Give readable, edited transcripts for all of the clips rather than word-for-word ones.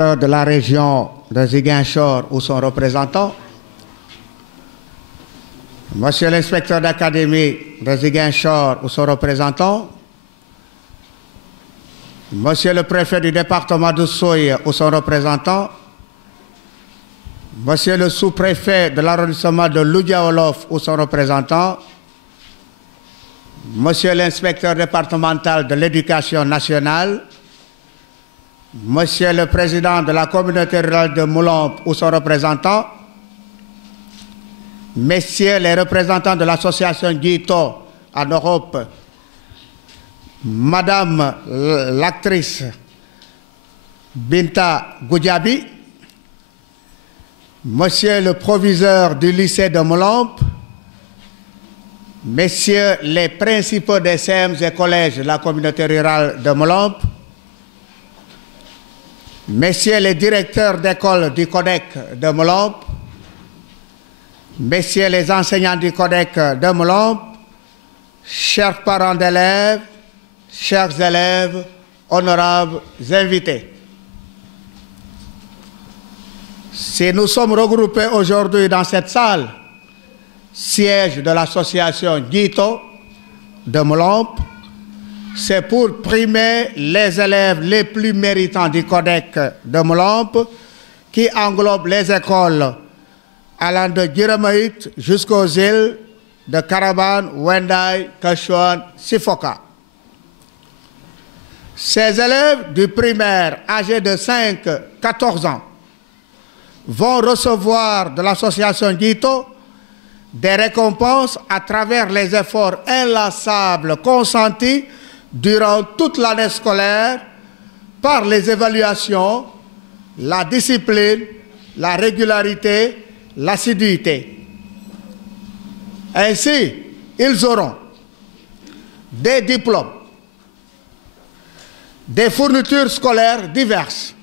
de la région de Ziguinchor ou son représentant, Monsieur l'inspecteur d'académie de Ziguinchor ou son représentant, Monsieur le préfet du département de Soye ou son représentant, Monsieur le sous-préfet de l'arrondissement de Loudia-Wolof ou son représentant, Monsieur l'inspecteur départemental de l'éducation nationale, Monsieur le président de la communauté rurale de Moulombe ou son représentant, Messieurs les représentants de l'association Guito en Europe, Madame l'actrice Binta Goudjabi, Monsieur le proviseur du lycée de Moulombe, Messieurs les principaux des CEMS et collèges de la communauté rurale de Moulombe, Messieurs les directeurs d'école du CODEC de Moulombe, Messieurs les enseignants du CODEC de Moulombe, chers parents d'élèves, chers élèves, honorables invités. Si nous sommes regroupés aujourd'hui dans cette salle, siège de l'association Guito de Moulombe, c'est pour primer les élèves les plus méritants du CODEC de Moulombe, qui englobe les écoles allant de Giramaït jusqu'aux îles de Caraban, Wendaï, Kachouan, Sifoka. Ces élèves du primaire âgés de 5-14 ans vont recevoir de l'association Guito des récompenses à travers les efforts inlassables consentis durant toute l'année scolaire par les évaluations, la discipline, la régularité, l'assiduité. Ainsi, ils auront des diplômes, des fournitures scolaires diverses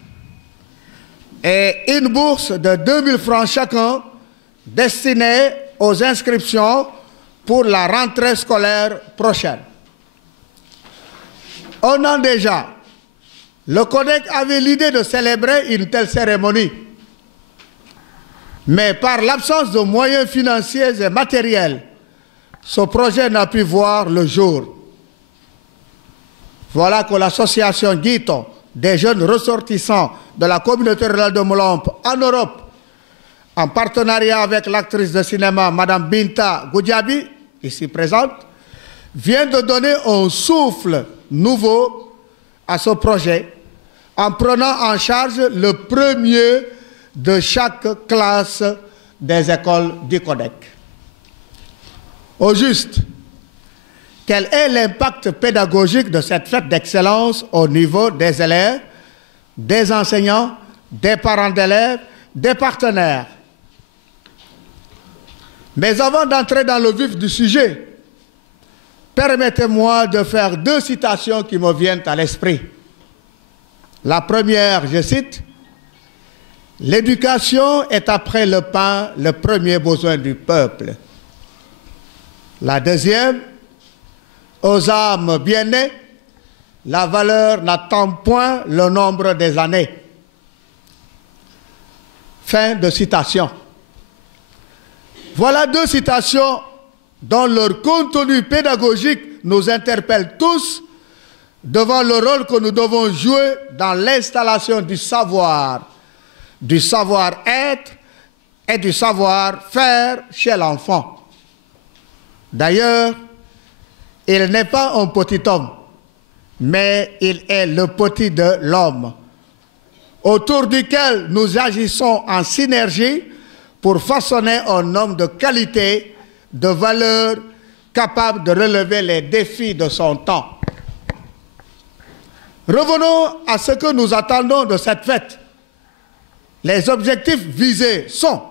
et une bourse de 2000 francs chacun destinée aux inscriptions pour la rentrée scolaire prochaine. Un an déjà, le CODEC avait l'idée de célébrer une telle cérémonie. Mais par l'absence de moyens financiers et matériels, ce projet n'a pu voir le jour. Voilà que l'association Guito, des jeunes ressortissants de la communauté rurale de Moulombe en Europe, en partenariat avec l'actrice de cinéma Madame Binta Goudjabi, ici présente, vient de donner un souffle nouveau à ce projet en prenant en charge le premier de chaque classe des écoles du CODEC. Au juste, quel est l'impact pédagogique de cette fête d'excellence au niveau des élèves, des enseignants, des parents d'élèves, des partenaires? Mais avant d'entrer dans le vif du sujet, permettez-moi de faire deux citations qui me viennent à l'esprit. La première, je cite, « L'éducation est après le pain le premier besoin du peuple. » La deuxième, « Aux âmes bien nées, la valeur n'attend point le nombre des années. » Fin de citation. Voilà deux citations dont leur contenu pédagogique nous interpelle tous devant le rôle que nous devons jouer dans l'installation du savoir-être et du savoir-faire chez l'enfant. D'ailleurs, il n'est pas un petit homme, mais il est le petit de l'homme, autour duquel nous agissons en synergie pour façonner un homme de qualité, de valeur, capable de relever les défis de son temps. Revenons à ce que nous attendons de cette fête. Les objectifs visés sont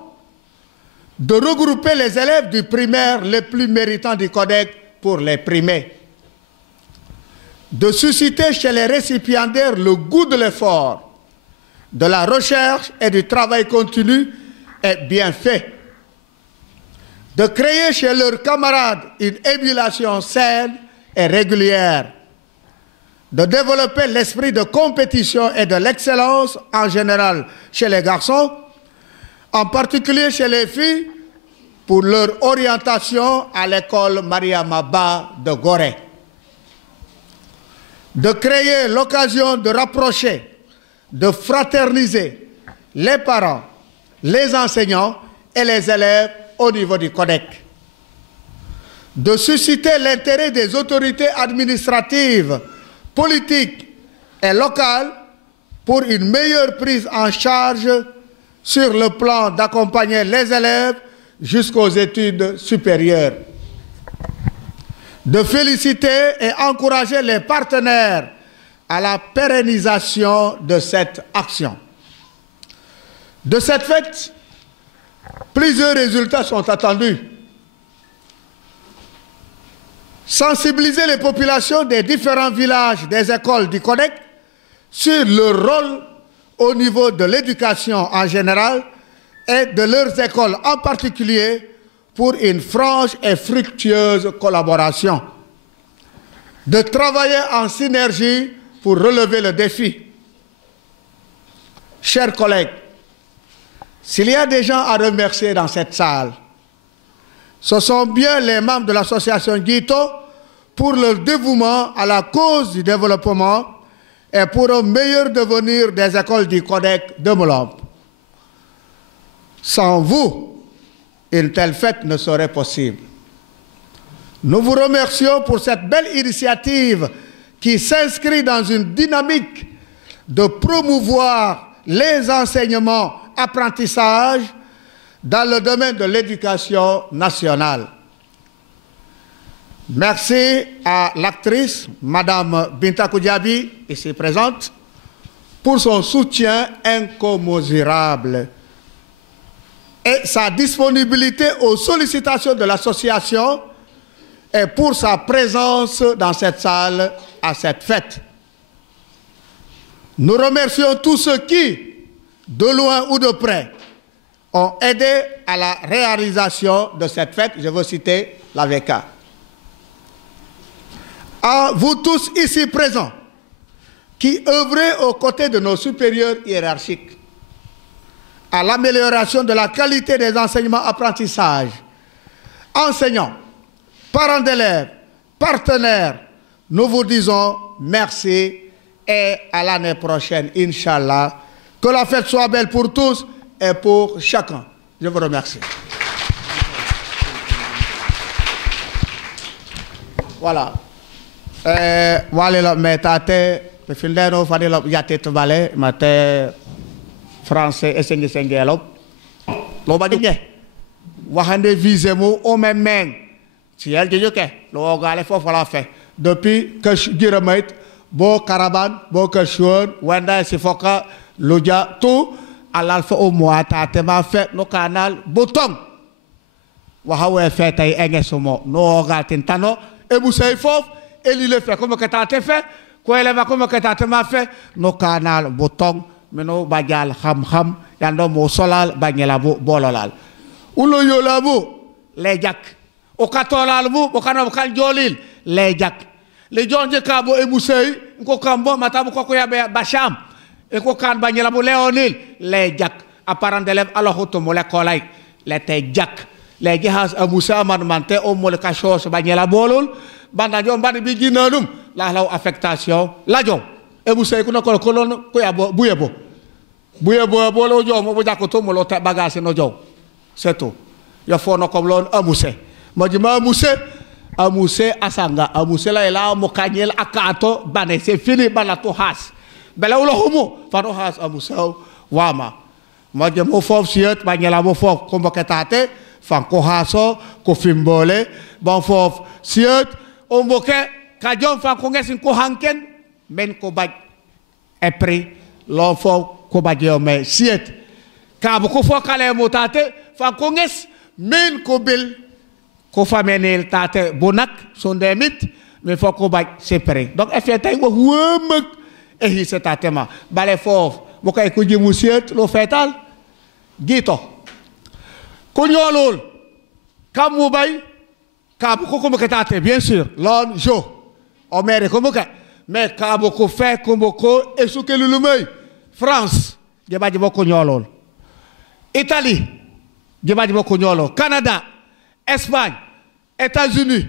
de regrouper les élèves du primaire les plus méritants du CODEC pour les primer, de susciter chez les récipiendaires le goût de l'effort, de la recherche et du travail continu et bien fait, de créer chez leurs camarades une émulation saine et régulière, de développer l'esprit de compétition et de l'excellence en général chez les garçons, en particulier chez les filles, pour leur orientation à l'école Maria Maba de Gorée. De créer l'occasion de rapprocher, de fraterniser les parents, les enseignants et les élèves au niveau du CODEC. De susciter l'intérêt des autorités administratives, politiques et locales pour une meilleure prise en charge sur le plan d'accompagner les élèves jusqu'aux études supérieures. De féliciter et encourager les partenaires à la pérennisation de cette action. De cette fête, plusieurs résultats sont attendus. Sensibiliser les populations des différents villages des écoles du CODEC sur leur rôle au niveau de l'éducation en général et de leurs écoles en particulier pour une franche et fructueuse collaboration. De travailler en synergie pour relever le défi. Chers collègues, s'il y a des gens à remercier dans cette salle, ce sont bien les membres de l'association Guito pour leur dévouement à la cause du développement et pour un meilleur devenir des écoles du CODEC de Molombe. Sans vous, une telle fête ne serait possible. Nous vous remercions pour cette belle initiative qui s'inscrit dans une dynamique de promouvoir les enseignements, apprentissages dans le domaine de l'éducation nationale. Merci à l'actrice, Madame Binta Goudiaby, ici présente, pour son soutien incommensurable et sa disponibilité aux sollicitations de l'association et pour sa présence dans cette salle à cette fête. Nous remercions tous ceux qui, de loin ou de près, ont aidé à la réalisation de cette fête. Je veux citer l'AVK. À vous tous ici présents, qui œuvrez aux côtés de nos supérieurs hiérarchiques, à l'amélioration de la qualité des enseignements apprentissages, enseignants, parents d'élèves, partenaires, nous vous disons merci et à l'année prochaine, Inch'Allah. Que la fête soit belle pour tous et pour chacun. Je vous remercie. Voilà. Voilà, mais tate, le findeno fadilo yatet vale, mate français et sengelop. Lo bagye. Wahande visemo o même. Si elle dit que lo gale faut la fait. Depuis que je dirais bo caravan, bo kashon, wenda sifoka, loja tout à l'alpha au mois tate ma fait no canal bouton. Wahawe fait ay engesomo no gatintano e busay fof et il le fait comme que tate fait quoi elle va comme que tate ma fait no canal bouton meno bagal ham yando mo solal bagnela bololal ulo yolabu les jak o katolal bu o kanam kan jolil les jak les jonje kabo e busay ko kambo matabu ko ya basham e ko kan bagnela bu leonil les jak apparent d'élève alors to mo le kolay les te jak les jihaz amusa man mante o mo le kashos bagnela bolol banda jom bandi bi ginanum la law affectation la jom e busay ko ko kolon ko ya buyebo bolo jom mo jakko to mo lo ta bagage no jom c'est tout ya fo no ko lon amuse mo jima amuse asanga amuse la mo kanyel akato bane c'est fini bala to has bela ulo humo fa to has amuse wama mo jemo fof siet banyela mo fof ko mboketate fan ko haso ko fimbole bon fof siet o mboke ka jom fan ko ngesin ko hanken men ko baj e pri lo fof ko bajeo me siet ka bu ko fo kale mo tate fan ko nges men ko bel ko famenel tate bonak son demit mais faut ko baj séparé donc effet tay wo wëmëk e hi c'est tatema balé fof bu kay ko jëmu siet lo fetal gito ko ñolol kam mu bay ka bu ko ko tate bien sûr lon jo o mere ko mu ka mais quand beaucoup fait comme beaucoup et ce que le France, je vais dire beaucoup nyolol. Italie, je vais dire beaucoup nyolol. Canada, Espagne, États-Unis,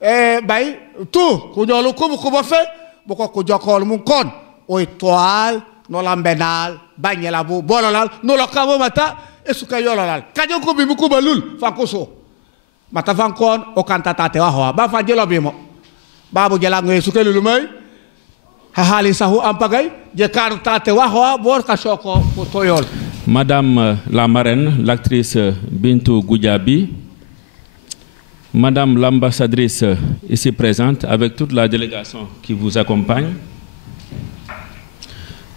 bay tout, nyolol comme beaucoup fait, beaucoup ko jokol mun kon, o étoile, no lambenal, bagnela bo, bololal, no lokamo mata, et ce que yololal. Kajo ko bi muku balul, fankoso. Mata fankon o kantata te wa ho, ba fa jelo bi mo. Babu jela ngoy su ke lulumay. Madame la marraine, l'actrice Bintou Goudiaby, Madame l'ambassadrice ici présente avec toute la délégation qui vous accompagne,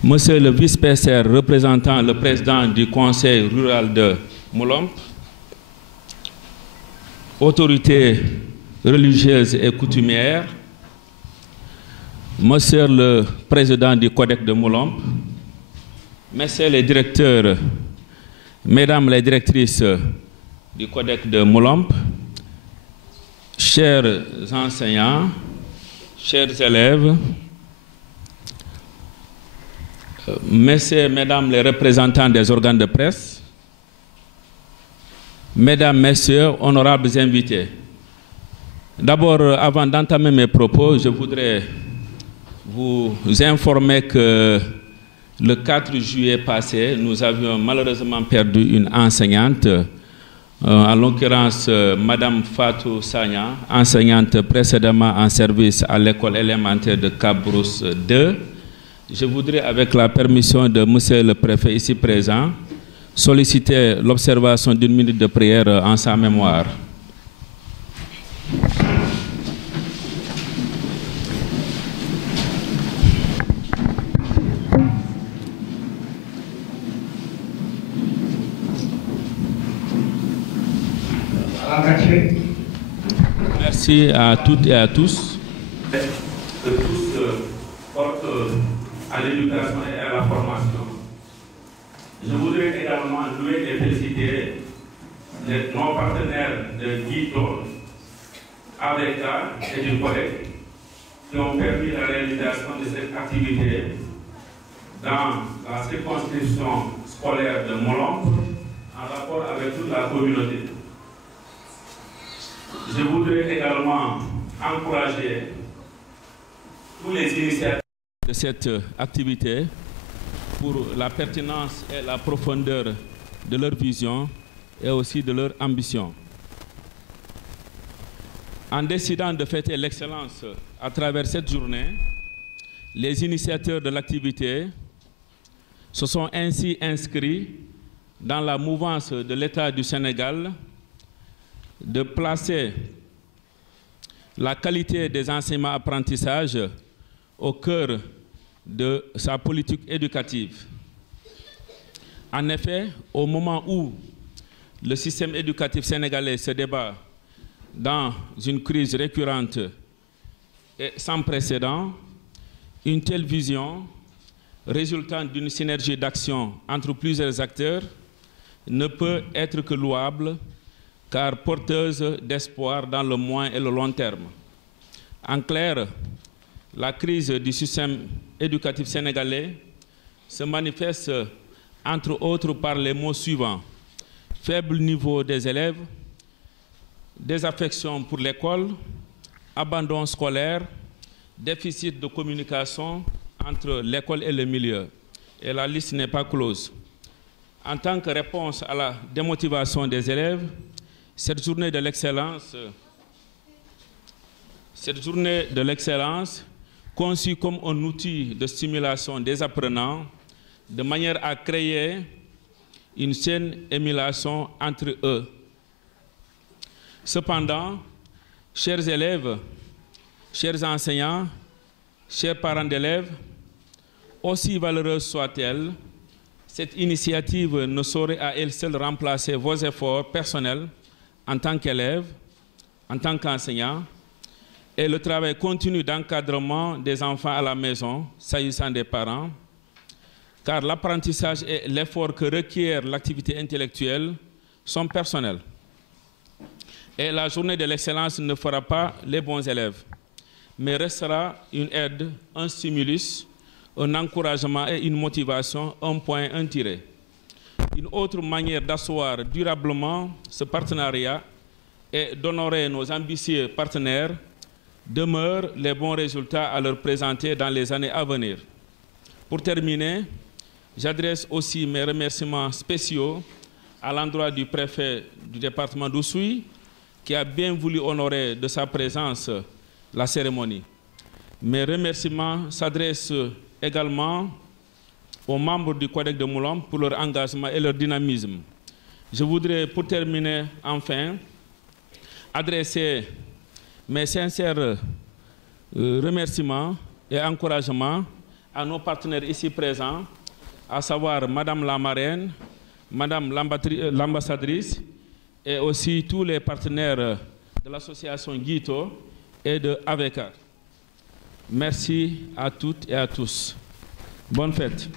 Monsieur le vice-PSR représentant le président du conseil rural de Moulomp, autorités religieuses et coutumières, Monsieur le président du Codex de Moulomp, Messieurs les directeurs, Mesdames les directrices du Codex de Moulomp, chers enseignants, chers élèves, Messieurs, Mesdames les représentants des organes de presse, Mesdames, Messieurs, honorables invités. D'abord, avant d'entamer mes propos, je voudrais vous informer que le 4 juillet passé, nous avions malheureusement perdu une enseignante, en l'occurrence Madame Fatou Sagna, enseignante précédemment en service à l'école élémentaire de Cap-Brousse 2. Je voudrais, avec la permission de Monsieur le préfet ici présent, solliciter l'observation d'une minute de prière en sa mémoire. Merci à toutes et à tous. Que tous portent à l'éducation et à la formation. Je voudrais également louer et féliciter nos partenaires de Guito, AVECA et du Codex qui ont permis la réalisation de cette activité dans la circonscription scolaire de Moulomp en rapport avec toute la communauté. Je voudrais également encourager tous les initiateurs de cette activité pour la pertinence et la profondeur de leur vision et aussi de leur ambition. En décidant de fêter l'excellence à travers cette journée, les initiateurs de l'activité se sont ainsi inscrits dans la mouvance de l'État du Sénégal de placer la qualité des enseignements-apprentissages au cœur de sa politique éducative. En effet, au moment où le système éducatif sénégalais se débat dans une crise récurrente et sans précédent, une telle vision, résultant d'une synergie d'action entre plusieurs acteurs, ne peut être que louable, car porteuse d'espoir dans le moyen et le long terme. En clair, la crise du système éducatif sénégalais se manifeste entre autres par les mots suivants: faible niveau des élèves, désaffection pour l'école, abandon scolaire, déficit de communication entre l'école et le milieu. Et la liste n'est pas close. En tant que réponse à la démotivation des élèves, cette journée de l'excellence, conçue comme un outil de stimulation des apprenants, de manière à créer une saine émulation entre eux. Cependant, chers élèves, chers enseignants, chers parents d'élèves, aussi valeureuse soit-elle, cette initiative ne saurait à elle seule remplacer vos efforts personnels en tant qu'élève, en tant qu'enseignant, et le travail continu d'encadrement des enfants à la maison, s'agissant des parents, car l'apprentissage et l'effort que requiert l'activité intellectuelle sont personnels. Et la journée de l'excellence ne fera pas les bons élèves. mais restera une aide, un stimulus, un encouragement et une motivation, un point, un tiré. Une autre manière d'asseoir durablement ce partenariat et d'honorer nos ambitieux partenaires demeurent les bons résultats à leur présenter dans les années à venir. Pour terminer, j'adresse aussi mes remerciements spéciaux à l'endroit du préfet du département d'Oussouye qui a bien voulu honorer de sa présence la cérémonie. Mes remerciements s'adressent également aux membres du Codex de Moulombe pour leur engagement et leur dynamisme. Je voudrais, pour terminer, enfin, adresser mes sincères remerciements et encouragements à nos partenaires ici présents, à savoir Madame la marraine, Madame l'ambassadrice et aussi tous les partenaires de l'association Guito et de AVECAR. Merci à toutes et à tous. Bonne fête.